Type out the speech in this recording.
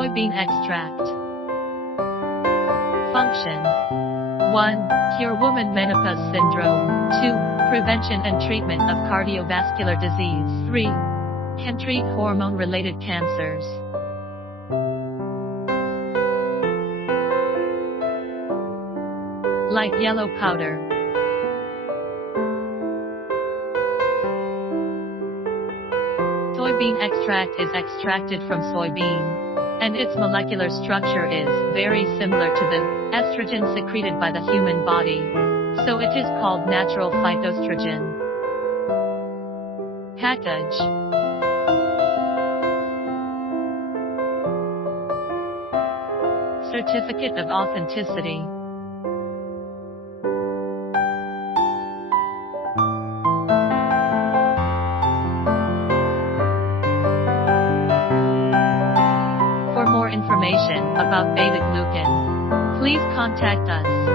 Soybean extract. Function: 1. Cure woman menopause syndrome. 2. Prevention and treatment of cardiovascular disease. 3. Can treat hormone-related cancers. Light yellow powder. Soybean extract is extracted from soybean, and its molecular structure is very similar to the estrogen secreted by the human body, so it is called natural phytoestrogen. Package: Certificate of Authenticity. For more information about beta-glucan, please contact us.